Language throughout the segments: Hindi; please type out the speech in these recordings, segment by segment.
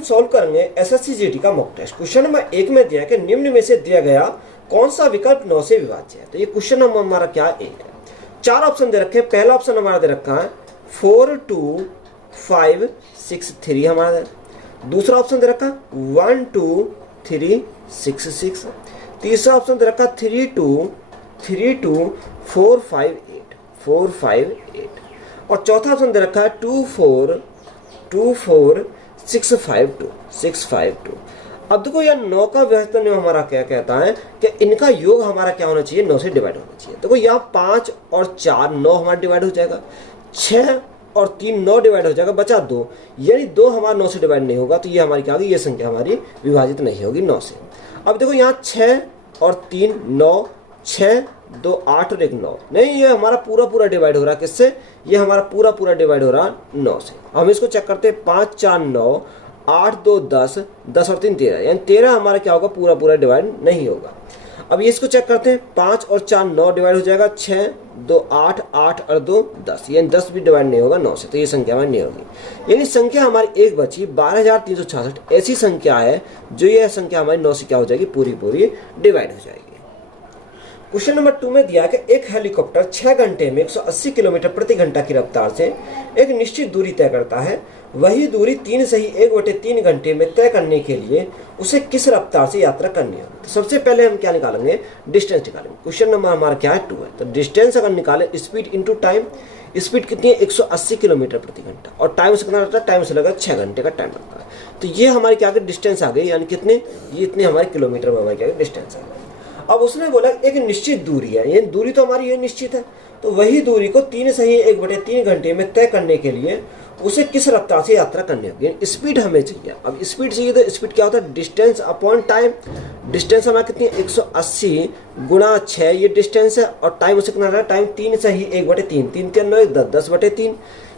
हम सॉल्व करेंगे एसएससी जीडी का मॉक टेस्ट। क्वेश्चन नंबर 1 में दिया कि निम्न में से दिया गया कौन सा विकल्प 9 से विभाज्य है। तो ये क्वेश्चन नंबर हमारा क्या है, 1 है। 4 ऑप्शन दे रखे हैं। पहला ऑप्शन हमारा दे रखा है 4 2 5 6 3 हमारा। दूसरा ऑप्शन दे रखा है 1 2 3 6 6। तीसरा ऑप्शन दे रखा 3 2 4 5 8। और चौथा ऑप्शन दे रखा है 2 4 6 5 2। अब देखो यार 9 का व्यस्त नियम हमारा क्या कहता है कि इनका योग हमारा क्या होना चाहिए, 9 से डिवाइड होना चाहिए। देखो यहाँ 5 और 4 9 हमारा डिवाइड हो जाएगा, 6 और 3 9 डिवाइड हो जाएगा, बचा 2, यानी 2 हमारा 9 से डिवाइड नहीं होगा। तो ये हमारी क्या होगी, ये संख्या हमारी विभाजित नहीं होगी 9 से। अब देखो यहाँ 6 और 3 9, 6 2 8 और 1 9, नहीं ये हमारा पूरा डिवाइड हो रहा है किससे, ये हमारा पूरा डिवाइड हो रहा है 9 से। हम इसको चेक करते हैं 5 4 9, 8 2 10, 10 और 3 13, यानी 13 हमारा क्या होगा, पूरा डिवाइड नहीं होगा। अब ये इसको चेक करते हैं 5 और 4 9 डिवाइड हो जाएगा, 6 2 8 8 और 2 10, यानी 10 भी डिवाइड नहीं होगा 9 से। तो ये संख्या हमारी नहीं होगी, यानी संख्या हमारी एक बची 12366 ऐसी संख्या है जो ये संख्या हमारी 9 से क्या हो जाएगी, पूरी डिवाइड हो जाएगी। क्वेश्चन नंबर 2 में दिया कि एक हेलीकॉप्टर 6 घंटे में 180 किलोमीटर प्रति घंटा की रफ्तार से एक निश्चित दूरी तय करता है। वही दूरी 3 सही 1/3 घंटे में तय करने के लिए उसे किस रफ्तार से यात्रा करनी है। तो सबसे पहले हम क्या निकालेंगे, डिस्टेंस निकालेंगे। क्वेश्चन नंबर हमारा क्या है, 2 है। तो डिस्टेंस अगर निकाले, स्पीड इंटू टाइम, स्पीड कितनी है 180 किलोमीटर प्रति घंटा, और टाइम से कितना लगता है, टाइम से लगा 6 घंटे का टाइम लगता है। तो ये हमारी क्या डिस्टेंस आ गई, यानी कितने, ये इतने हमारे किलोमीटर में हमारी क्या डिस्टेंस आ गई। अब उसने बोला एक निश्चित दूरी है, ये दूरी तो हमारी ये निश्चित है, तो वही दूरी को 3 सही 1/3 घंटे में तय करने के लिए उसे किस रफ्तार से यात्रा करनी होगी, स्पीड हमें चाहिए। अब स्पीड चाहिए तो स्पीड क्या होता है, डिस्टेंस अपॉन टाइम। डिस्टेंस हमारा कितनी है 180 गुणा 6, ये डिस्टेंस है, और टाइम उसे कितना रहा, टाइम 3 सही 1/3, 3 3 9 10, 10/3,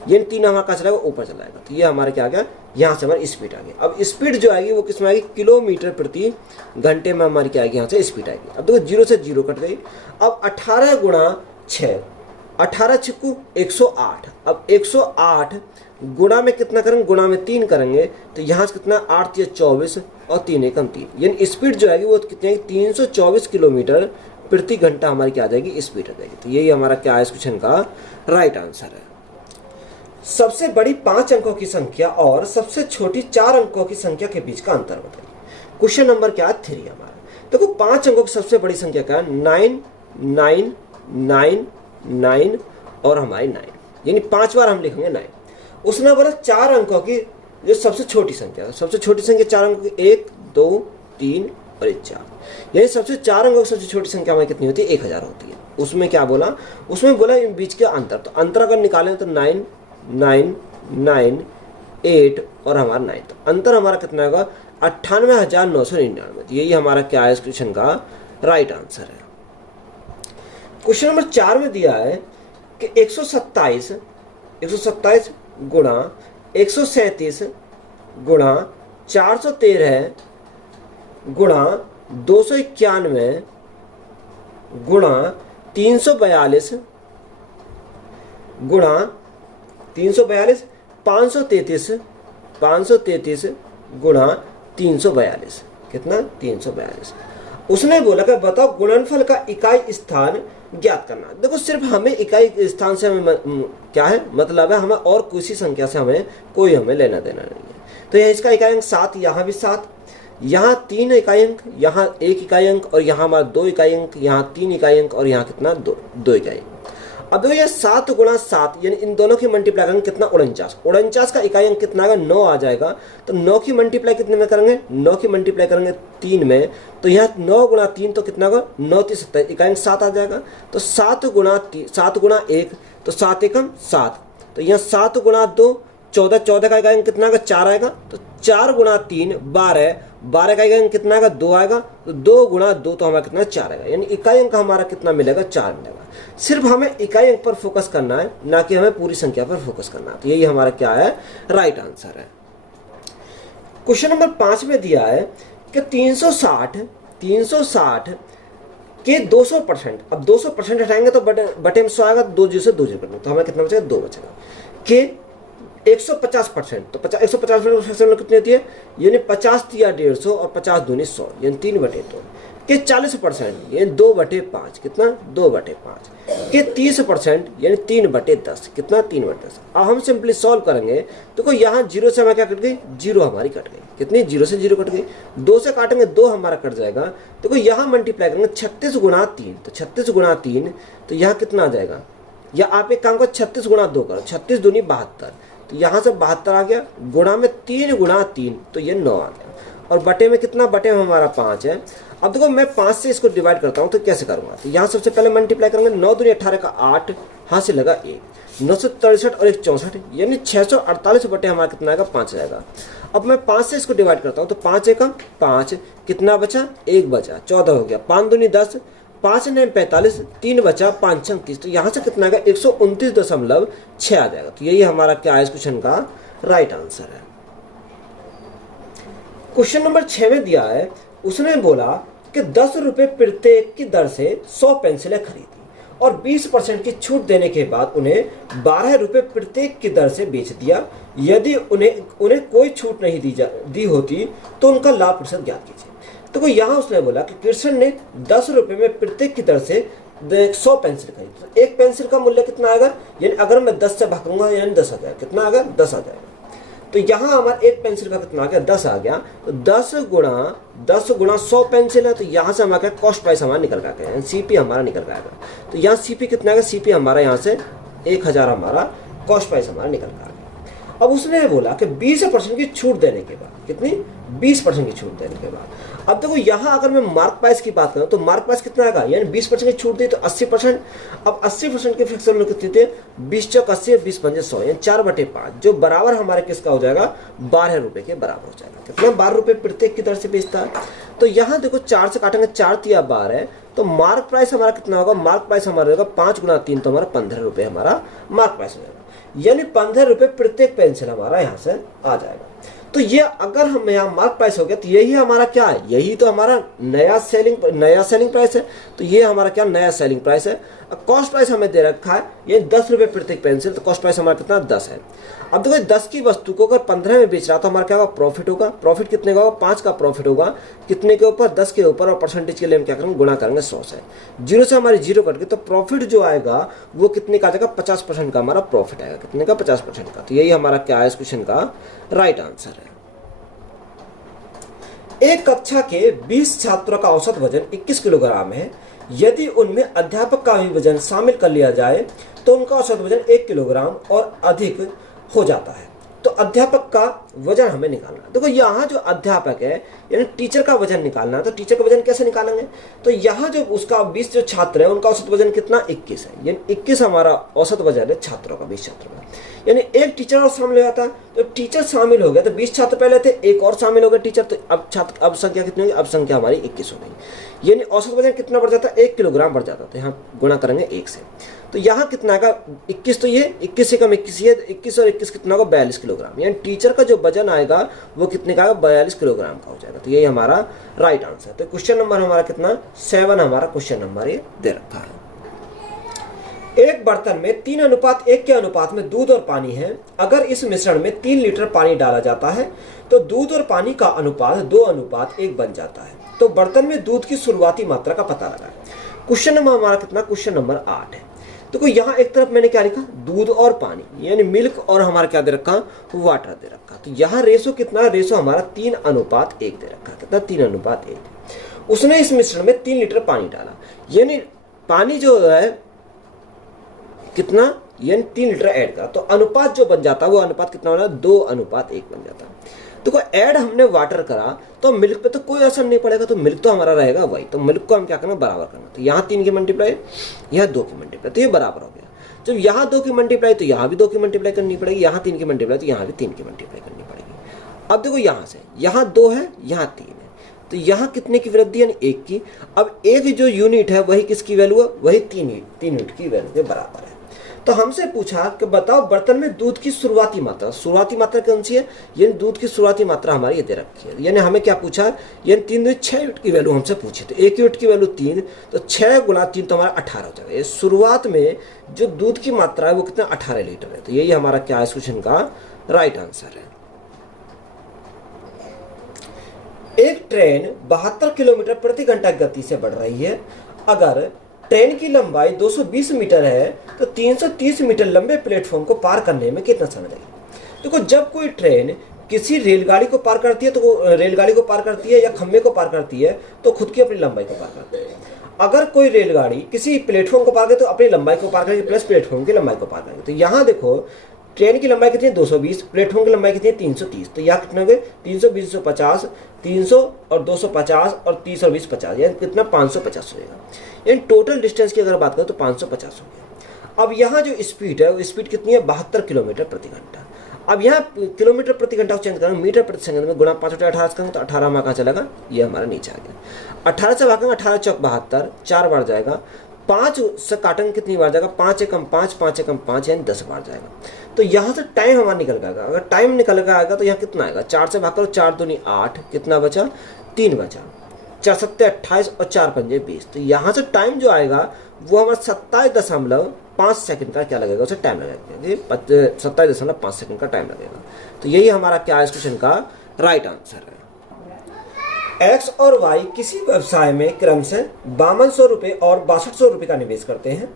ये 3 हमारा कहाँ चलाएगा, ऊपर चलाएगा। तो ये हमारे क्या आ गया, यहाँ से हमारी स्पीड आ गई। अब स्पीड जो आएगी वो किसमें आएगी, किलोमीटर प्रति घंटे में हमारी क्या आएगी, यहाँ से स्पीड आएगी। अब देखो 0 से 0 कट गई। अब 18 गुणा 6, 18 6 108। अब 108 गुणा में कितना करेंगे, गुणा में 3 करेंगे, तो यहाँ से कितना 8 या 24 और 3 एकम 3, यानी स्पीड जो आएगी वो कितनी आएगी, 324 किलोमीटर प्रति घंटा हमारी क्या आ जाएगी, स्पीड आ जाएगी। तो यही हमारा क्या है, इस क्वेश्चन का राइट आंसर है। सबसे बड़ी 5 अंकों की संख्या और सबसे छोटी 4 अंकों की संख्या के बीच का अंतर बताइए। क्वेश्चन नंबर क्या है, 3 हमारा। देखो 5 अंकों की सबसे बड़ी संख्या क्या है, 9 9 9 9 और हमारी 9, यानी 5 बार हम लिखेंगे 9। उसने बोला 4 अंकों की जो सबसे छोटी संख्या है, सबसे छोटी संख्या 4 अंकों की 1 2 3 और 4, यानी सबसे 4 अंकों की सबसे छोटी संख्या हमारी कितनी होती है, 1000 होती है। उसमें क्या बोला, उसमें बोला इन बीच के अंतर, तो अंतर अगर निकालें तो 9 9 9 8 और हमारा 9, तो अंतर हमारा कितना होगा, 98,999। तो यही हमारा क्या है, इस क्वेश्चन का राइट आंसर है। क्वेश्चन नंबर 4 में दिया है कि 127 गुणा 137 गुणा 413 गुणा 291 गुणा 342 गुणा 342 533 गुणा 342, कितना 342। उसने बोला कि बताओ गुणनफल का इकाई स्थान ज्ञात करना। देखो सिर्फ हमें इकाई स्थान से हमें क्या है मतलब है, हमें और किसी संख्या से हमें कोई लेना देना नहीं है। तो यहाँ इसका इकाई अंक 7, यहाँ भी 7, यहाँ 3 इकाई अंक, यहाँ 1 इकाई अंक, और यहाँ हमारा 2 इकाई अंक, यहाँ 3 इकाई अंक, और यहाँ कितना 2 इकाई अंक। अब देखो ये 7 गुणा 7, यानी इन दोनों की मल्टीप्लाई करेंगे कितना, 49 का इकाई अंक कितना आएगा, 9 आ जाएगा। तो 9 की मल्टीप्लाई कितने में करेंगे, 9 की मल्टीप्लाई करेंगे 3 में, तो यहाँ 9 गुणा 3 तो कितना होगा, 9 3 27, इकाई अंक 7 आ जाएगा। तो 7 गुणा 1 तो 7 एकम 7, तो यहाँ 7 गुणा 2 14, 14 का इकाई अंक कितना आएगा, 4 आएगा। तो 4 गुणा 3 12, 12 का इकाई अंक कितना आएगा, 2 आएगा। तो 2 गुणा 2 तो हमारा कितना 4 आएगा, यानी इकाई अंक हमारा कितना मिलेगा, 4 मिलेगा। सिर्फ हमें इकाई अंक पर फोकस करना है, ना कि हमें पूरी संख्या पर फोकस करना है। तो यही हमारा क्या है, राइट आंसर है। क्वेश्चन नंबर 5 में दिया है कि 360 के 200%, अब 200% हटाएंगे तो बटे में 100 आएगा, 2 जीरो से 2 जीरो करना, तो हमें कितना बचेगा, 2 बचेगा। के 150%, तो 150% फ्रैक्शन कितनी होती है, यानी 50 दिया 150 और 50 दूनी 100, यानी 3/2 के 40% यानी 2/5, कितना 2/5 के 30% यानी 3/10, कितना 3/10। अब हम सिंपली सॉल्व करेंगे तो कोई यहाँ 0 से हमारे क्या कट गई, 0 हमारी कट गई, कितनी 0 से 0 कट गई, 2 से काटेंगे 2 हमारा कट जाएगा, तो कोई यहाँ मल्टीप्लाई करेंगे 36 गुणा 3, तो 36 गुणा 3 तो यहाँ कितना आ जाएगा, या आप एक काम करो 36 गुणा 2 करो, 36 दूनी 72, तो यहाँ से 72 आ गया, गुणा में 3 गुणा 3 तो ये 9 आ गया, और बटे में कितना, बटे में हमारा 5 है। अब देखो मैं 5 से इसको डिवाइड करता हूँ तो कैसे करूँगा, तो यहाँ सबसे पहले मल्टीप्लाई करेंगे, 9 दूनी 18 का 8, हाथ से लगा 1, 963 और 1 64, यानी 648 बटे हमारा कितना आएगा, 5 आएगा। अब मैं 5 से इसको डिवाइड करता हूँ तो 5 एक 5, कितना बचा, 1 बचा, 14 हो गया, 5 दूनी 10, 5 9 45, 3 बचा, 5 6 30, तो यहाँ से कितना आएगा 129.6 आ जाएगा। तो यही हमारा क्या है इस क्वेश्चन का राइट आंसर है। क्वेश्चन नंबर 6 में दिया है, उसने बोला कि 10 रुपए प्रत्येक की दर से 100 पेंसिलें खरीदी और 20% की छूट देने के बाद उन्हें 12 रुपए प्रत्येक की दर से बेच दिया। यदि उन्हें कोई छूट नहीं दी होती तो उनका लाभ प्रतिशत ज्ञात कीजिए। तो यहाँ उसने बोला कि कृष्ण ने 10 रुपए में प्रत्येक की दर से 100 पेंसिल खरीदी, तो एक पेंसिल का मूल्य कितना आएगा, यानी अगर मैं 10 से भागूंगा यानी 10 आ जाएगा, कितना आएगा 10 आ जाएगा। तो यहाँ हमारा एक पेंसिल का कितना आ गया, 10 आ गया, तो 10 गुणा 100 पेंसिल है, तो यहाँ से हमारा कॉस्ट प्राइस हमारा निकल गया, सीपी हमारा निकल जाएगा। तो यहाँ सीपी कितना आएगा, सीपी हमारा यहाँ से 1000 हमारा कॉस्ट प्राइस हमारा निकल गया। अब उसने बोला कि 20% की छूट देने के बाद, कितनी 20% की छूट देने के बाद। अब देखो यहाँ अगर मैं मार्क प्राइस की बात करूँ तो मार्क प्राइस कितना आएगा, यानी 20% की छूट दी तो 80%। अब 80% के फ्रैक्शन में कितनी थे, 20 चौक 80, 20 पंजे 100, यानी 4/5, जो बराबर हमारे किसका हो जाएगा, 12 रुपए के बराबर हो जाएगा। कितना 12 रुपए प्रत्येक की दर से बेचता है। तो यहाँ देखो 4 से काटेंगे, 4 तिया 12 है, तो मार्क प्राइस हमारा कितना होगा, मार्क प्राइस हमारा होगा 5 गुणा 3, तो हमारा 15 रुपए हमारा मार्क प्राइस हो जाएगा, यानी 15 रुपए प्रत्येक पेंसिल हमारा यहाँ से आ जाएगा। तो ये अगर हम यहाँ मार्क प्राइस हो गया तो यही हमारा क्या है, यही तो हमारा नया सेलिंग प्राइस है। तो ये हमारा क्या नया सेलिंग प्राइस है। कॉस्ट प्राइस हमें दे रखा है ये 10 रुपए प्रत्येक पेंसिल, तो कॉस्ट प्राइस हमारा कितना 10 है। अब देखो 10 की वस्तु को अगर 15 में बेच रहा तो हमारा क्या होगा, प्रॉफिट होगा। प्रॉफिट कितने का होगा, 5 का प्रॉफिट होगा, कितने के ऊपर, 10 के ऊपर, और परसेंटेज के लिए हम क्या करेंगे, गुणा करेंगे 100 से। 0 से हमारी 0 कट गई, तो प्रॉफिट जो आएगा वो कितने का आ जाएगा, 50% का हमारा प्रॉफिट आएगा, कितने का 50% का। तो यही हमारा क्या है इस क्वेश्चन का राइट आंसर है। एक कक्षा के 20 छात्रों का औसत वजन 21 किलोग्राम है। यदि उनमें अध्यापक का भी वजन शामिल कर लिया जाए तो उनका औसत वजन 1 किलोग्राम और अधिक हो जाता है। तो अध्यापक का वजन हमें निकालना है। देखो यहाँ जो अध्यापक है यानी टीचर का वजन निकालना है, तो टीचर का वजन कैसे निकालेंगे, तो यहाँ जो उसका 20 जो छात्र है उनका औसत वजन कितना 21 है, यानी 21 हमारा औसत वजन है छात्रों का, 20 छात्रों का। यानी एक टीचर और शामिल हो जाता है, तो टीचर शामिल हो गया तो 20 छात्र पहले थे, एक और शामिल हो गया टीचर, तो अब छात्र अब संख्या कितनी होगी, अब संख्या हमारी 21 हो गई, यानी औसत वजन कितना बढ़ जाता है, 1 किलोग्राम बढ़ जाता है। तो यहाँ गुणा करेंगे 1 से, तो यहाँ कितना आएगा 21, तो ये 21 से कम 21 ये 21 और 21 कितना होगा 42 किलोग्राम, यानी टीचर का जो वजन आएगा वो कितने का आएगा 42 किलोग्राम का हो जाएगा। तो यही हमारा राइट आंसर। तो क्वेश्चन नंबर हमारा कितना 7 हमारा क्वेश्चन नंबर ये दे रखा है। एक बर्तन में 3:1 के अनुपात में दूध और पानी है। अगर इस मिश्रण में 3 लीटर पानी डाला जाता है तो दूध और पानी का अनुपात 2:1 बन जाता है। तो बर्तन में दूध की शुरुआती मात्रा का पता लगाएं। क्वेश्चन नंबर हमारा कितना, क्वेश्चन नंबर 8 है। तो यहाँ एक तरफ मैंने क्या लिखा, दूध और पानी यानी मिल्क, और हमारा क्या दे रखा, वाटर दे रखा। तो यहाँ रेशो कितना, रेशो हमारा 3:1 दे रखा, कितना 3:1। उसने इस मिश्रण में 3 लीटर पानी डाला, यानी पानी जो है कितना, यानी 3 लीटर ऐड करा, तो अनुपात जो बन जाता है वो अनुपात कितना बना, 2:1 बन जाता है। तो कोई ऐड हमने वाटर करा तो मिल्क पे तो कोई असर नहीं पड़ेगा, तो मिल्क तो हमारा रहेगा वही, तो मिल्क को हम क्या करना, बराबर करना। तो यहाँ 3 की मल्टीप्लाई, यहाँ 2 की मल्टीप्लाई, तो ये बराबर हो गया। जब यहाँ 2 की मल्टीप्लाई तो यहाँ भी 2 की मल्टीप्लाई करनी पड़ेगी, यहाँ 3 की मल्टीप्लाई तो यहाँ भी 3 की मल्टीप्लाई करनी पड़ेगी। अब देखो यहाँ से, यहाँ 2 है, यहाँ 3 है, तो यहाँ कितने की वृद्धि, यानी 1 की। अब एक जो यूनिट है वही किसकी वैल्यू है, वही 3 यूनिट की वैल्यू के बराबर है। तो हमसे पूछा कि बताओ बर्तन में दूध की शुरुआती मात्रा कौन सी है, यानी दूध की शुरुआती मात्रा हमारी ये दे रखी है। यानी हमें क्या पूछा, यानी 3 6 यूनिट की वैल्यू हमसे पूछी, तो 1 यूनिट की वैल्यू 3, तो 6 गुणा 3 तो हमारा 18 हो जाएगा। ये शुरुआत में जो दूध की मात्रा है वो कितना 18 लीटर है। तो यही हमारा क्या है इस क्वेश्चन का राइट आंसर है। एक ट्रेन 72 किलोमीटर प्रति घंटा गति से बढ़ रही है। अगर ट्रेन की लंबाई 220 मीटर है तो 330 मीटर लंबे प्लेटफॉर्म को पार करने में कितना समय लगेगा। देखो, जब कोई ट्रेन किसी रेलगाड़ी को पार करती है तो वो रेलगाड़ी को पार करती है या खंबे को पार करती है तो खुद की अपनी लंबाई को पार करती है। अगर कोई रेलगाड़ी किसी प्लेटफॉर्म को पार करे तो अपनी लंबाई को पार करेगी प्लस प्लेटफॉर्म की लंबाई को पार करेगी। तो यहाँ देखो, ट्रेन की लंबाई कितनी है 220, प्लेटफॉर्म की लंबाई कितनी है 330, तो यहाँ कितना हो गया 320, 250, 300 और 250 और 30 और 20 50, यानी कितना 550 होगा। यानी टोटल डिस्टेंस की अगर बात करें तो 550 हो गया। अब यहाँ जो स्पीड है वो स्पीड कितनी है 72 किलोमीटर प्रति घंटा। अब यहाँ किलोमीटर प्रति घंटा को चेंज करेंगे मीटर प्रति सेकंड में, गुणा 5 18 करेंगे तो 18 में कहाँ चलेगा, ये हमारा नीचे आ गया। 18 से भागेंगे 18 चौक 72, 4 बार जाएगा। 5 से काटेंगे कितनी बार जाएगा, 5 एकम 5, 5 एकम 5 यानी 10 बार जाएगा। तो यहाँ से टाइम हमारा निकल जाएगा। अगर टाइम निकल कर आएगा तो यहाँ कितना आएगा, 4 से भाग करो, 4 दूनी 8, कितना बचा 3 बचा, 4 सत्ते 28 और 4 पंजे 20। तो यहाँ से टाइम जो आएगा वो हमारा 27.5 सेकंड का क्या लगेगा, उसे टाइम लगेगा, 27.5 सेकंड का टाइम लगेगा। तो यही हमारा क्या है इस क्वेश्चन का राइट आंसर है। एक्स और वाई किसी व्यवसाय में क्रम से 5200 रुपये और 6200 रुपये का निवेश करते हैं।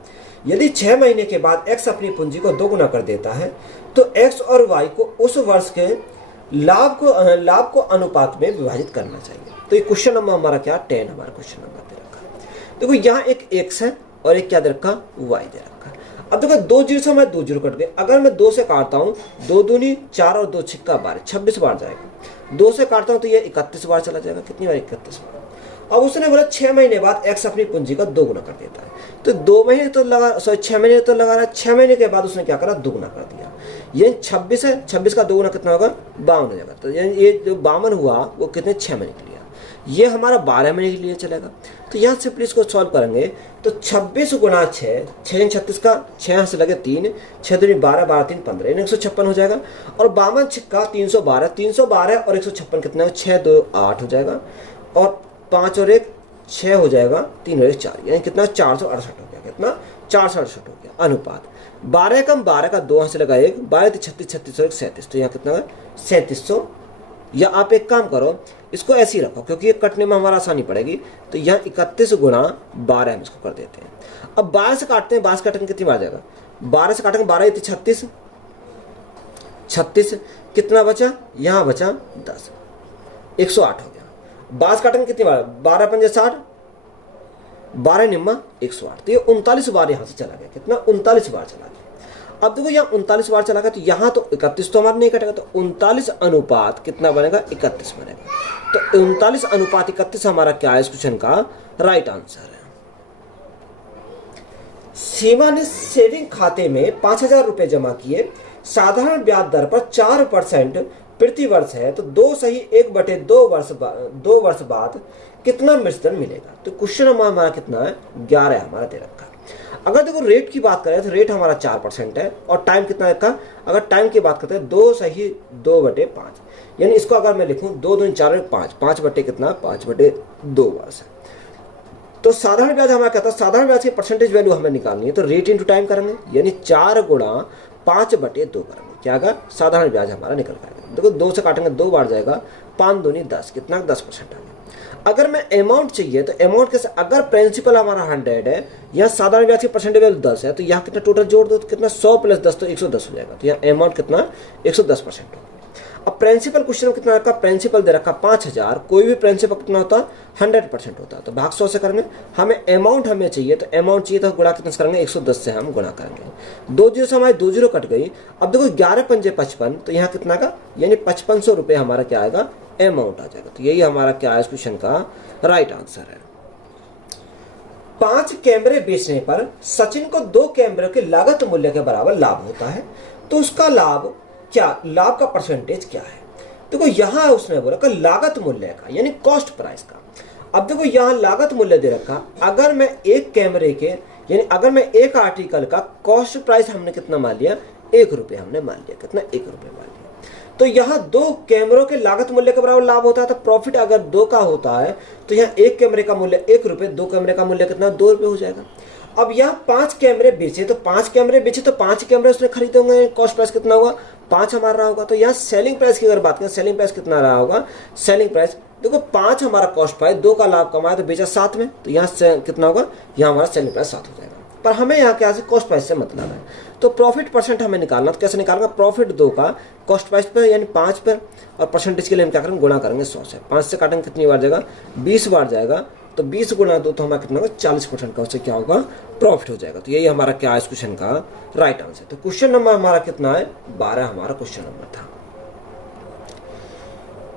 यदि 6 महीने के बाद एक्स अपनी पूंजी को 2 गुना कर देता है तो एक्स और वाई को उस वर्ष के लाभ को अनुपात में विभाजित करना चाहिए। तो ये क्वेश्चन नंबर हमारा क्या 10 हमारा क्वेश्चन नंबर दे रखा है। देखो, यहाँ एक एक्स है और एक क्या दे रखा, वाई दे रखा। अब देखो 2 जीरो से हमारे 2 जीरो कट गए। अगर मैं 2 से काटता हूँ, 2 दूनी 4 और 2 छिक्का 12, 26 बार जाएगा। 2 से काटता हूँ तो ये 31 बार चला जाएगा। कितनी बार, 31 बार। अब उसने बोला 6 महीने बाद एक्स अपनी पूंजी का 2 गुना कर देता है। तो 2 महीने तो लगा, सॉरी 6 महीने तो लगा रहा है। 6 महीने के बाद उसने क्या करा, 2 गुना कर दिया। ये 26 है, 26 का 2 गुना कितना होगा, 52 हो जाएगा। तो ये जो 52 हुआ वो कितने 6 महीने के लिए, ये हमारा 12 महीने के लिए चलेगा। तो यहाँ से प्लीज को सॉल्व करेंगे तो 26 गुना 6, 6 36 का 6 से लगे 3, 6 दूनी 12, 12 3 15, 156 हो जाएगा। और 52 छिक्का 312, 312 और 156 कितना है, 6 2 8 हो जाएगा। और 5 और 1 6 हो जाएगा, 3 और 1 4, यानी कितना 468 हो गया। कितना 468 हो गया। अनुपात 12 कम 12 का 2 से लगा 1, 12 36 36 और 37, तो यहाँ कितना है 3700। या आप एक काम करो, इसको ऐसे ही रखो क्योंकि ये कटने में हमारा आसानी पड़ेगी। तो यहाँ 31 गुना 12 हम इसको कर देते हैं। अब 12 से काटते हैं, 12 से काटेंगे कितनी बार जाएगा, 12 से काटेंगे 12 36, 36 कितना बचा, यहाँ बचा 10, 108 हो गया। 12 से काटेंगे कितनी बार, 12 पंजे 60, 12 निम्मा 108, तो ये 39 बार यहाँ से चला गया। कितना 39 बार चला गया। अब देखो यहाँ 39 बार चला गया तो यहाँ तो 31 तो हमारा नहीं कटेगा, तो 39 अनुपात कितना बनेगा, 31 बनेगा। तो 39 अनुपात 31 हमारा क्या है इस क्वेश्चन का राइट आंसर है। सीमा ने सेविंग खाते में 5000 रुपए जमा किए। साधारण ब्याज दर पर 4% प्रति वर्ष है, तो 2 सही 1/2 वर्ष बाद कितना मिश्रण मिलेगा। तो क्वेश्चन हमारा कितना है 11 हमारा दे रखा है। अगर देखो रेट की बात करें तो रेट हमारा 4% है और टाइम कितना रखा, अगर टाइम की बात करते हैं 2 सही 2/5, यानी इसको अगर मैं लिखूं 2 दूनी 4 5, 5 बटे कितना 5/2 वर्ष है। तो साधारण ब्याज हमारा कहता है, साधारण ब्याज की परसेंटेज वैल्यू हमें निकालनी है तो रेट इंटू टाइम करेंगे, यानी 4 गुणा 5/2 करेंगे। क्या आगा, साधारण ब्याज हमारा निकल जाएगा। देखो 2 से काटेंगे 2 बार जाएगा, 5 दूनी 10, कितना 10% आ गया। अगर मैं अमाउंट चाहिए तो अमाउंट कैसे, अगर प्रिंसिपल हमारा 100 है, यहाँ साधारण ब्याज की परसेंटेज वैल्यू 10 है, तो यहाँ कितना टोटल जोड़ दो तो कितना 100 + 10 तो 110 हो जाएगा। तो यहाँ अमाउंट कितना 110% होगा। अब प्रिंसिपल क्वेश्चन में कितना रखा, प्रिंसिपल दे रखा 5000, कोई भी प्रिंसिपल कितना होता है 100% होता है, तो भाग 100 से करेंगे। हमें अमाउंट हमें चाहिए तो अमाउंट चाहिए तो गुणा कितना से करेंगे 110 से हम गुणा करेंगे। 2 जीरो से हमारे 2 जीरो कट गई। अब देखो 11 पंजे 55, तो यहाँ कितना का, यानी 5500 रुपये हमारा क्या आएगा अमाउंट आ जाएगा। तो यही हमारा क्या है इस क्वेश्चन का राइट आंसर है। 5 कैमरे बेचने पर सचिन को 2 कैमरे के लागत मूल्य के बराबर लाभ होता है, तो उसका लाभ का परसेंटेज क्या है। देखो यहाँ उसने बोला कि लागत मूल्य का, यानी कॉस्ट प्राइस का। अब देखो यहाँ लागत मूल्य दे रखा, अगर मैं एक कैमरे के, यानी अगर मैं एक आर्टिकल का कॉस्ट प्राइस हमने कितना मान लिया 1 रुपये हमने मान लिया, कितना 1 रुपये मान लिया। तो यहाँ 2 कैमरों के लागत मूल्य के बराबर लाभ होता है, तो प्रॉफिट अगर 2 का होता है तो यहाँ एक कैमरे का मूल्य 1 रुपये, 2 कैमरे का मूल्य कितना 2 रुपये हो जाएगा। अब यहाँ 5 कैमरे बेचे तो 5 कैमरे उसने खरीदे होंगे, कॉस्ट प्राइस कितना होगा 5 हमारा रहा होगा। तो यहाँ सेलिंग प्राइस की अगर बात करें, सेलिंग प्राइस कितना रहा होगा, सेलिंग प्राइस देखो 5 हमारा कॉस्ट प्राइस, 2 का लाभ कमाया तो बेचा 7 में, तो यहाँ से कितना होगा, यहाँ हमारा सेलिंग प्राइस 7 हो जाएगा। पर हमें यहाँ क्या से कॉस्ट प्राइस से मतलब है, तो प्रॉफिट परसेंट हमें निकालना, तो कैसे निकालना, प्रॉफिट 2 का कॉस्ट प्राइस पर यानी 5 पर, और परसेंटेज के लिए हम क्या करेंगे, गुणा करेंगे 100 से। 5 से काटेंगे कितनी बार जाएगा, 20 बार जाएगा, तो 20 गुणा 2 तो हमारा कितना होगा, 40% का उससे क्या होगा, प्रॉफिट हो जाएगा। तो यही हमारा क्या है इस क्वेश्चन का राइट आंसर। तो क्वेश्चन नंबर हमारा कितना है, 12 हमारा क्वेश्चन नंबर था।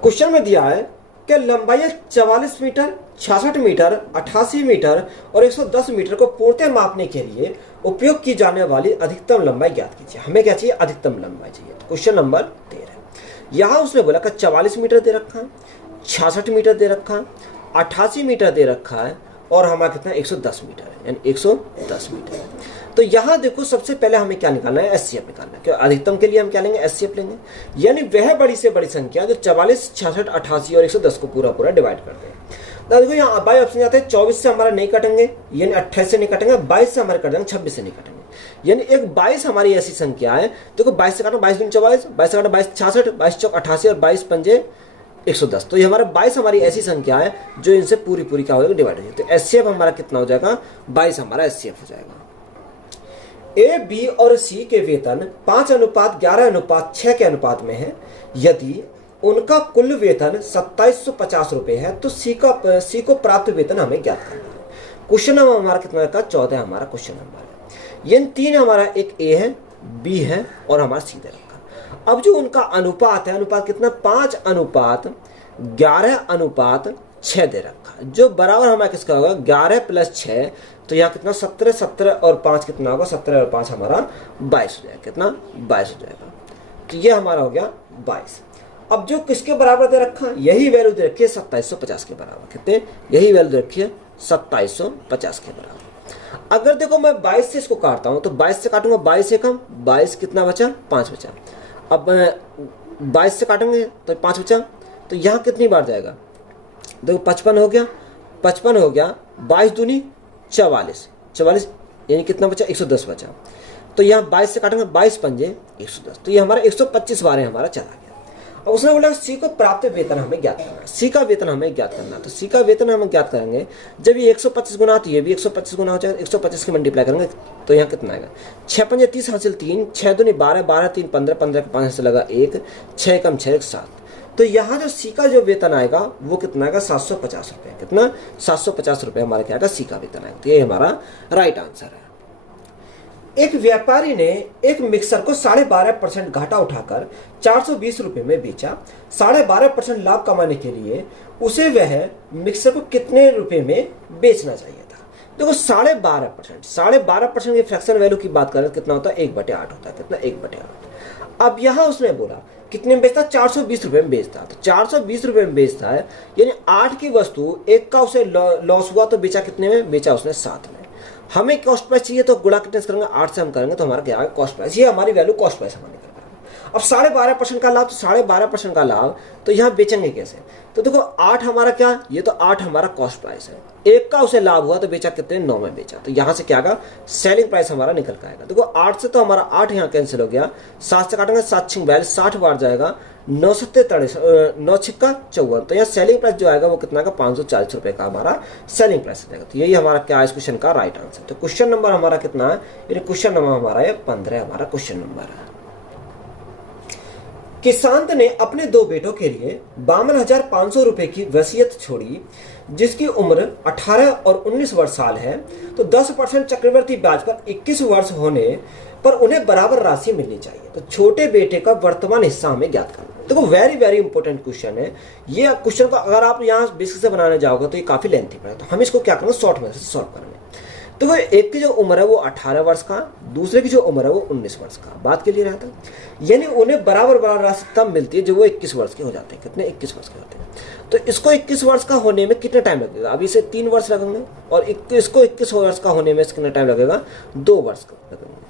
क्वेश्चन में दिया है कि लंबाई 44 मीटर, 66 मीटर, 88 मीटर और 110 मीटर को पूर्णतः मापने के लिए उपयोग की जाने वाली अधिकतम लंबाई ज्ञात कीजिए। हमें क्या चाहिए, अधिकतम लंबाई चाहिए। क्वेश्चन नंबर 13, यहां उसने बोला कि 44 मीटर दे रखा है, 66 मीटर दे रखा है, 88 मीटर दे रखा है और हमारा कितना 110 मीटर है, यानी 110 मीटर है। तो यहाँ देखो सबसे पहले हमें क्या निकालना है, एचसीएफ निकालना है। क्योंकि अधिकतम के लिए हम क्या लेंगे, एचसीएफ लेंगे, यानी वह बड़ी से बड़ी संख्या जो 44, 66, 88 और 110 को पूरा पूरा डिवाइड करते हैं। तो देखो यहाँ बाई ऑप्शन जाते हैं, 24 से हमारा नहीं कटेंगे, यानी 28 से नहीं कटेंगे, 22 से हमारे कट जाएंगे, 26 से नहीं कटेंगे, यानी एक 22 हमारी ऐसी संख्या है। देखो 22 से काटो, 22 दूनी 44, 22 से काटो 22 66, 22 चौक 88 और 22 पंजे 110। तो ये हमारा 22 हमारी ऐसी संख्या है जो इनसे पूरी पूरी क्या हो जाएगी, डिवाइड हो जाएगी। तो एचसीएफ हमारा कितना हो जाएगा, 22 हमारा एचसीएफ हो जाएगा। ए, बी और सी के वेतन 5:11:6 के अनुपात में है। यदि उनका कुल वेतन 2750 रुपए है तो सी को प्राप्त वेतन हमें ज्ञात करना है। क्वेश्चन नंबर हमारा कितना था, 14 हमारा क्वेश्चन नंबर है। ये 3 हमारा, एक ए है, बी है और हमारा सी दे रखा। अब जो उनका अनुपात है, अनुपात कितना, 5:11:6 दे रखा, जो बराबर हमारा किसका होगा, 11 + 6, तो यहाँ कितना 17, 17 और 5 कितना होगा, 17 और 5 हमारा 22 हो जाएगा, कितना 22 हो जाएगा। तो ये हमारा हो गया 22। अब जो किसके बराबर दे रखा, यही वैल्यू दे रखी है 2750 के बराबर, कितने, यही वैल्यू दे रखी है 2750 के बराबर। अगर देखो मैं 22 से इसको काटता हूँ, तो 22 से काटूंगा 22 एकम 22, कितना बचा, 5 बचा। अब 22 से काटेंगे तो 5 बचा, तो यहाँ कितनी बार जाएगा, देखो 55 हो गया, 55 हो गया, 22 दूनी 44, 44 यानी कितना बचा, 110 बचा। तो यहाँ 22 से काटेंगे, 22 पंजे 110, तो ये हमारा 125 बार हमारा चला गया। अब उसने बोला सी को प्राप्त वेतन हमें ज्ञात करना है, सी का वेतन हमें ज्ञात करना है। तो सी का वेतन हम ज्ञात करेंगे, जब ये 125 गुना तो ये भी 125 गुना हो जाएगा, 125 के मल्टीप्लाई करेंगे तो यहाँ कितना आएगा, 6 पंजे 30 हासिल 3, 6 दूनी 12, 12 3 15, 15 के 5 से लगा 1, 6 कम 6 7। तो यहाँ जो सी का जो वेतन आएगा वो कितना आएगा, 750 रुपये, कितना 750 रुपये हमारा क्या आएगा, सी का वेतन आएगा। तो ये हमारा राइट आंसर है। एक व्यापारी ने एक मिक्सर को 12.5% घाटा उठाकर 420 रुपये में बेचा। 12.5% लाभ कमाने के लिए उसे वह मिक्सर को कितने रुपए में बेचना चाहिए था। देखो 12.5% की फ्रैक्शन वैल्यू की बात करें कितना होता है, 1/8 होता है, कितना 1/8। अब यहाँ उसने बोला कितने में बेचता, 420 रुपये में बेचता। तो 420 रुपये में बेचता है, यानी 8 की वस्तु, एक का उसे लॉस हुआ तो बेचा कितने में, बेचा उसने 7 में। हमें कॉस्ट प्राइस चाहिए तो गुणा कितने करेंगे, 8 से हम करेंगे तो हमारा क्या आएगा, कॉस्ट प्राइस। ये हमारी वैल्यू कॉस्ट प्राइस हमारे निकल पाएगा। अब 12.5% का लाभ, तो 12.5% का लाभ, तो यहाँ बेचेंगे कैसे, तो देखो 8 हमारा क्या, ये तो 8 हमारा कॉस्ट प्राइस है, एक का उसे लाभ हुआ तो बेचा कितने, 9 में बेचा। तो यहाँ से क्या आएगा, सेलिंग प्राइस हमारा निकल के आएगा। देखो 8 से तो हमारा 8 यहाँ कैंसिल हो गया, 7 से काटेंगे 7 6 42, 60 बार जाएगा, 9 7 9 6 54। तो यहाँ सेलिंग प्राइस जो आएगा वो कितना का, 540 रुपये का हमारा सेलिंग प्राइस जाएगा। तो यही हमारा क्या है इस क्वेश्चन का राइट आंसर। तो क्वेश्चन नंबर हमारा कितना है, यानी क्वेश्चन नंबर हमारा है 15 हमारा क्वेश्चन नंबर है। किसांत ने अपने 2 बेटों के लिए 52,500 रुपए की वसीयत छोड़ी, जिसकी उम्र 18 और 19 वर्ष साल है। तो 10% चक्रवर्ती ब्याज पर 21 वर्ष होने पर उन्हें बराबर राशि मिलनी चाहिए। तो छोटे बेटे का वर्तमान हिस्सा हमें ज्ञात करना है। देखो वेरी वेरी इंपॉर्टेंट क्वेश्चन है ये। क्वेश्चन को अगर आप यहाँ बेसिक से बनाने जाओगे तो ये काफी लेंथी पड़ेगा, तो हम इसको क्या करेंगे, शॉर्ट में से सॉल्व करेंगे। तो वो एक की जो उम्र है वो 18 वर्ष का, दूसरे की जो उम्र है वो 19 वर्ष का, बात के लिए रहता है, यानी उन्हें बराबर बराबर राशि तब मिलती है जब वो 21 वर्ष के हो जाते हैं। कितने, 21 वर्ष के होते हैं। तो इसको 21 वर्ष का होने में कितना टाइम लगेगा, अभी इसे 3 वर्ष लगेंगे, और इसको 21 वर्ष का होने में कितना टाइम लगेगा, 2 वर्ष लगेंगे।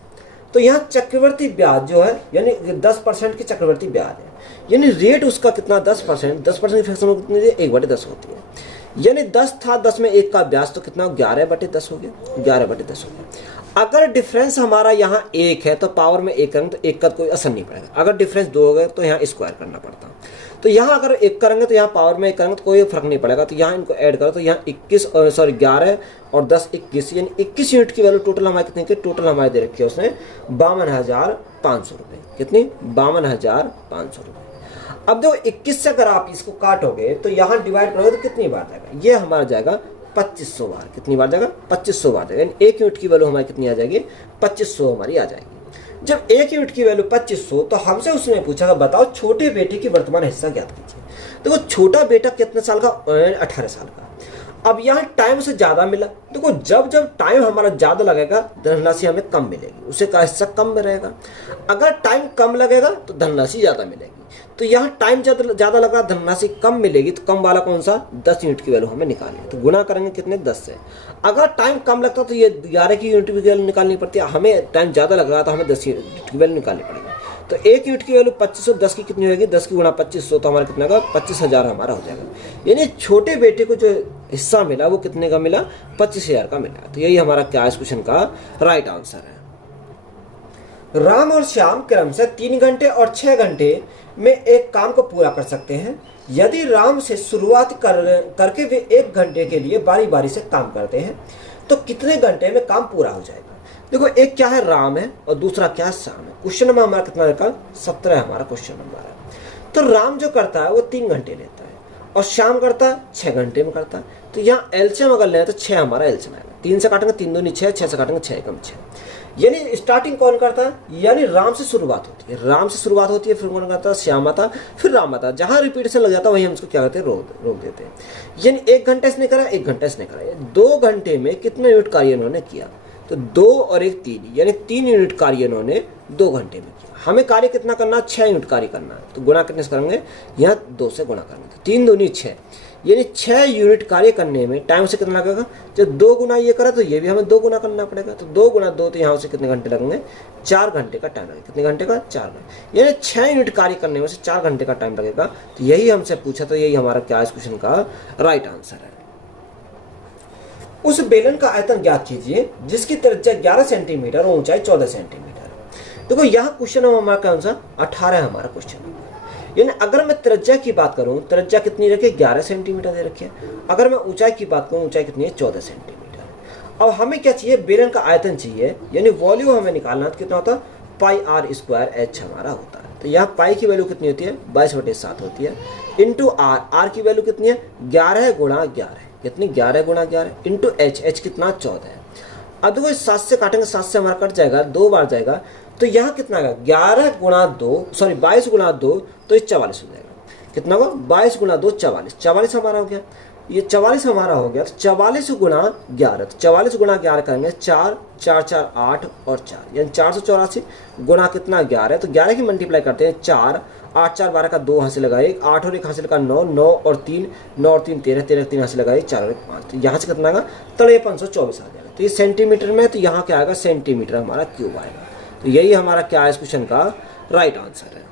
तो यहाँ चक्रवर्ती ब्याज जो है, यानी 10% की चक्रवर्ती ब्याज है, यानी रेट उसका कितना, 10%। 10% की फ्रैक्शन कितनी है, 1/10 होती है, यानी 10 था, 10 में 1 का ब्याज, तो कितना 11/10 हो गया, 11/10 हो गया। अगर डिफरेंस हमारा यहाँ 1 है तो पावर में 1 करेंगे तो 1 का कोई असर नहीं पड़ेगा। अगर डिफरेंस 2 हो गए तो यहाँ स्क्वायर करना पड़ता। तो यहाँ अगर 1 करेंगे तो यहाँ पावर में 1 करेंगे तो कोई फर्क नहीं पड़ेगा। तो यहाँ इनको ऐड करो तो यहाँ 11 और 10 21, यानी 21 यूनिट की वैल्यू टोटल हमारे कितने की, टोटल हमारे दे रखी है उसने 52,500 रुपये। कितनी, 52,500 रुपये। अब देखो 21 से अगर आप इसको काटोगे तो यहाँ डिवाइड करोगे तो कितनी बार जाएगा, ये हमारा जाएगा 2500 बार। कितनी बार जाएगा, 2500 बार जाएगा। यानी 1 यूनिट की वैल्यू हमारी कितनी आ जाएगी, 2500 हमारी आ जाएगी। जब 1 यूनिट की वैल्यू 2500, तो हमसे उसने पूछा बताओ छोटे बेटे की वर्तमान हिस्सा ज्ञात कीजिए। देखो छोटा बेटा कितने साल का, 18 साल का। अब यहाँ टाइम से ज्यादा मिला। देखो जब जब टाइम हमारा ज्यादा लगेगा धनराशि हमें कम मिलेगी, उसे का हिस्सा कम में रहेगा। अगर टाइम कम लगेगा तो धनराशि ज्यादा मिलेगी। तो यहाँ टाइम ज्यादा लगा, धनराशि कम मिलेगी, तो कम वाला कौन सा, 10 यूनिट की वैल्यू हमें निकालनी है। तो गुना करेंगे कितने, 10 से। अगर टाइम कम लगता तो ये 11 की यूनिट की वैल्यू निकालनी पड़ती है। हमें टाइम ज्यादा लग रहा तो हमें 10 यूनिट की वैल्यू निकालनी पड़ेगी। तो 1 यूनिट की वैल्यू 2500, 10 की कितनी होगी, 10 की गुणा 2500, तो हमारा कितना का 25,000 हमारा हो जाएगा। यानी छोटे बेटे को जो हिस्सा मिला वो कितने का मिला, 25,000 का मिला। तो यही हमारा क्या इस क्वेश्चन का राइट आंसर है। राम और श्याम क्रम से 3 घंटे और 6 घंटे में एक काम को पूरा कर सकते हैं। यदि राम से शुरुआत करके वे 1 घंटे के लिए बारी बारी से काम करते हैं तो कितने घंटे में काम पूरा हो जाएगा। देखो एक क्या है, राम है, और दूसरा क्या है, श्याम है। क्वेश्चन नंबर हमारा कितना रखा, 17 हमारा क्वेश्चन नंबर है। तो राम जो करता है वो 3 घंटे लेता है और श्याम करता है 6 घंटे में करता है। तो यहाँ एलसीएम अगर लें तो 6 हमारा एलसीएम आएगा। 3 से काटेंगे 3 दूनी 6, 6 से काटेंगे 6 कम 6। यानी स्टार्टिंग कौन करता है, यानी राम से शुरुआत होती है। राम से शुरुआत होती है, फिर कौन करता है, श्याम आता, फिर राम आता। जहां रिपीटेशन लग जाता है वहीं हम उसको क्या करते हैं, रोक देते हैं। यानी 1 घंटे इसने करा, 1 घंटा इसने करा। 2 घंटे में कितने यूनिट कार्य इन्होंने किया, तो 2 और 1 3, यानी 3 यूनिट कार्य इन्होंने 2 घंटे में किया। हमें कार्य कितना करना, 6 यूनिट कार्य करना है। तो गुणा कितने से करेंगे, यहाँ 2 से गुणा करेंगे। तो 3 दूनी 6, यानी 6 यूनिट कार्य करने में टाइम से कितना लगेगा। जब 2 गुना ये करा तो ये भी हमें 2 गुना करना पड़ेगा। तो 2 गुना 2, तो यहाँ से कितने घंटे लगेंगे, 4 घंटे का टाइम लगेगा। कितने घंटे का, 4 घंटे। यानी 6 यूनिट कार्य करने में से 4 घंटे का टाइम लगेगा। तो यही हमसे पूछा, तो यही हमारा क्या इस क्वेश्चन का राइट आंसर है। उस बेलन का आयतन ज्ञात कीजिए जिसकी त्रिज्या 11 सेंटीमीटर और ऊंचाई 14 सेंटीमीटर। देखो यहाँ क्वेश्चन हमारा कौन सा, 18 हमारा क्वेश्चन। यानी अगर मैं त्रिज्या की बात करूं, त्रिज्या कितनी रखी, 11 सेंटीमीटर दे रखी है। अगर मैं ऊंचाई की बात करूं, ऊंचाई कितनी है, 14 सेंटीमीटर। अब हमें क्या चाहिए, बेलन का आयतन चाहिए, यानी वॉल्यूम हमें निकालना। तो कितना होता है, पाई आर स्क्वायर एच हमारा होता है। तो यहाँ पाई की वैल्यू कितनी होती है, 22/7 होती है, इंटू आर। आर की वैल्यू कितनी है, 11 गुणा 11। कितनी, 11 गुणा 11, इंटू एच। एच कितना, 14 है। अब देखो 7 से काटेंगे, 7 से हमारा कट जाएगा, 2 बार जाएगा। तो यहाँ कितना आएगा, 11 गुणा 2, सॉरी 22 गुणा 2, तो ये 44 हो जाएगा। कितना होगा, 22 गुणा 2 44। 44 हमारा हो गया, ये 44 हमारा हो गया। तो 44 गुणा 11, तो 44 गुणा 11 करेंगे, 4 4 4 8 और 4, यानी 484 गुणा कितना, 11। तो 11 की मल्टीप्लाई करते हैं, 4 8 4 12 का 2 हासिल लगाए, 8 और 1 हासिल का 9, 9 और 3 9 और 3 13, 13 3 हासिल लगाए, 4 और 1 5। तो यहाँ से कितना आएगा, 5324 आ जाएगा। तो ये सेंटीमीटर में, तो यहाँ क्या आएगा, सेंटीमीटर हमारा क्यूब आएगा। तो यही हमारा क्या है इस क्वेश्चन का राइट आंसर है।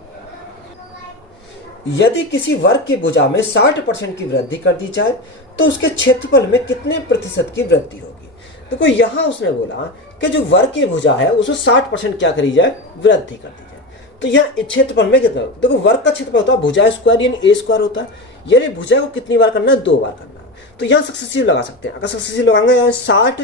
यदि किसी वर्ग की भुजा में 60% की वृद्धि कर दी जाए तो उसके क्षेत्रफल में कितने प्रतिशत की वृद्धि होगी। देखो यहाँ उसने बोला कि जो वर्ग की भुजा है उसमें 60% क्या करी जाए, वृद्धि कर दी जाए। तो यहाँ क्षेत्रफल में कितना, देखो वर्ग का क्षेत्रफल होता है भुजा स्क्वायर, यानी ए स्क्वायर होता है। यानी भुजा को कितनी बार करना है, 2 बार करना है। तो यहाँ सक्सेसिव लगा सकते हैं। अगर सक्सेसिव लगाएंगे, 60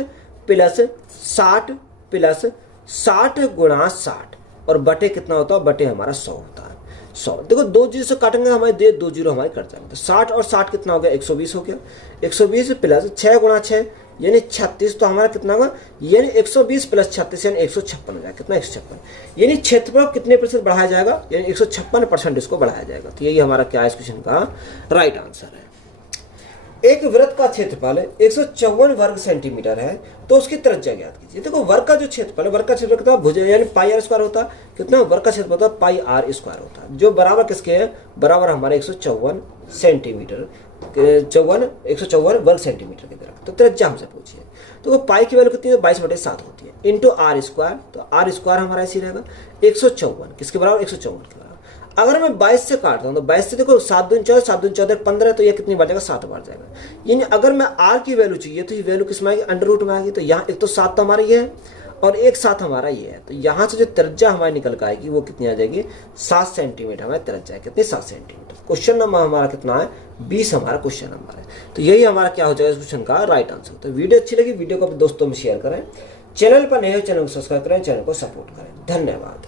प्लस 60 प्लस 60 गुणा 60 और बटे कितना होता है, बटे हमारा 100 होता है। 100 देखो 2 जीरो से काटेंगे हमारे 2 जीरो हमारे कट जाएंगे। तो 60 और 60 कितना हो गया, 120 हो गया। 120 प्लस 6 गुणा 6 यानी 36, तो हमारा कितना होगा, यानी 120 प्लस 36 यानी 156 हो जाएगा। कितना, 156। यानी क्षेत्रफल कितने प्रतिशत बढ़ाया जाएगा, यानी 156% इसको बढ़ाया जाएगा। तो यही हमारा क्या इस क्वेश्चन का राइट आंसर है। एक वृत्त का क्षेत्रफल 154 वर्ग सेंटीमीटर है तो उसकी त्रिज्या ज्ञात कीजिए। देखो वर्ग का जो क्षेत्रफल है, वर्ग का क्षेत्रफल कितना, भुजा यानी पाई आर स्क्वायर होता है। कितना, वर्ग का क्षेत्रफल होता है पाई आर स्क्वायर होता है, जो बराबर किसके है, बराबर हमारे 154 सेंटीमीटर, 154 वर्ग सेंटीमीटर की तरफ। तो त्रिज्या हमसे पूछिए, तो पाई की वैल्यू कितनी है, 22/7 होती है, इंटू आर स्क्वायर। तो आर स्क्वायर हमारा ऐसी रहेगा 154 किसके बराबर, 154 के बराबर। अगर मैं 22 से काटता हूँ तो 22 से देखो 7 दूनी 14, 7 दूनी 14 15, तो ये कितनी बार जाएगा, 7 बार जाएगा। यानी अगर मैं आर की वैल्यू चाहिए तो ये वैल्यू किस में आएगी, अंडर रूट में आएगी। तो यहाँ एक तो 7 तो हमारी ये है, और एक साथ हमारा ये है, तो यहाँ से जो त्रिज्या हमारी निकल कर आएगी वो कितनी आ जाएगी, 7 सेंटीमीटर हमारी त्रिज्या है, कितनी 7 सेंटीमीटर। क्वेश्चन नंबर हमारा कितना है, 20 हमारा क्वेश्चन नंबर है। तो यही हमारा क्या हो जाएगा इस क्वेश्चन का राइट आंसर। तो वीडियो अच्छी लगी, वीडियो को अपने दोस्तों में शेयर करें, चैनल पर नए हो चैनल को सब्सक्राइब करें, चैनल को सपोर्ट करें। धन्यवाद।